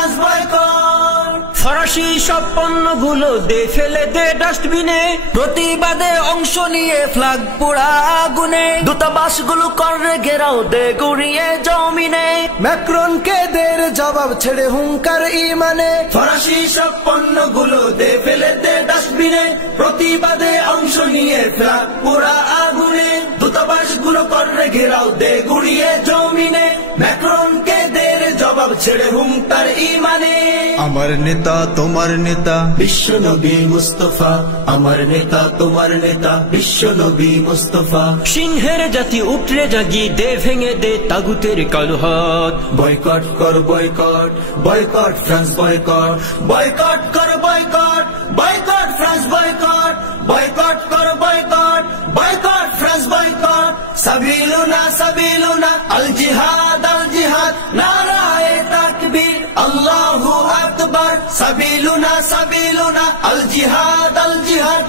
France boycott. ফরাসি সব পণ্যগুলো দে ফেলে দে ডাস্টবিনে, প্রতিবাদে অংশ নিয়ে ফ্ল্যাগ পোড়া আগুনে, দূতাবাসগুলো করে ঘেরাও দে গুড়িয়ে জমিনে, ম্যাক্রনকে দের জবাব ছেড়ে হুঙ্কার ইমানে, ফরাসি সব পণ্যগুলো দে ফেলে দে ডাস্টবিনে, প্রতিবাদে অংশ নিয়ে ফ্ল্যাগ পোড়া আগুনে, দূতাবাসগুলো করে ঘেরাও দে গুড়িয়ে জমিনে, ম্যাক্রনকে দের জবাব ছেড়ে হুঙ্কার ইমানে। আমার নেতা তোমার নেতা বিশ্ব নবী মুস্তফা, আমার নেতা তোমার নেতা বিশ্ব নবী মুস্তফা। সিংহের জাতি উঠরে জাগি দে ভেঙে দে তাগুতের কালো হাত, বয়কট কর boycott, boycott France boycott, boycott কর boycott, boycott France boycott, boycott কর বয়কট, বয়কট ফ্রান্স বয়কট। সাবিলুনা সাবিলুনা আল জিহাদ আল জিহাদ, নারায়ে তাকবীর আল্লাহু আকবার। সাবিলুনা সাবিলুনা আল জিহাদ আল জিহাদ,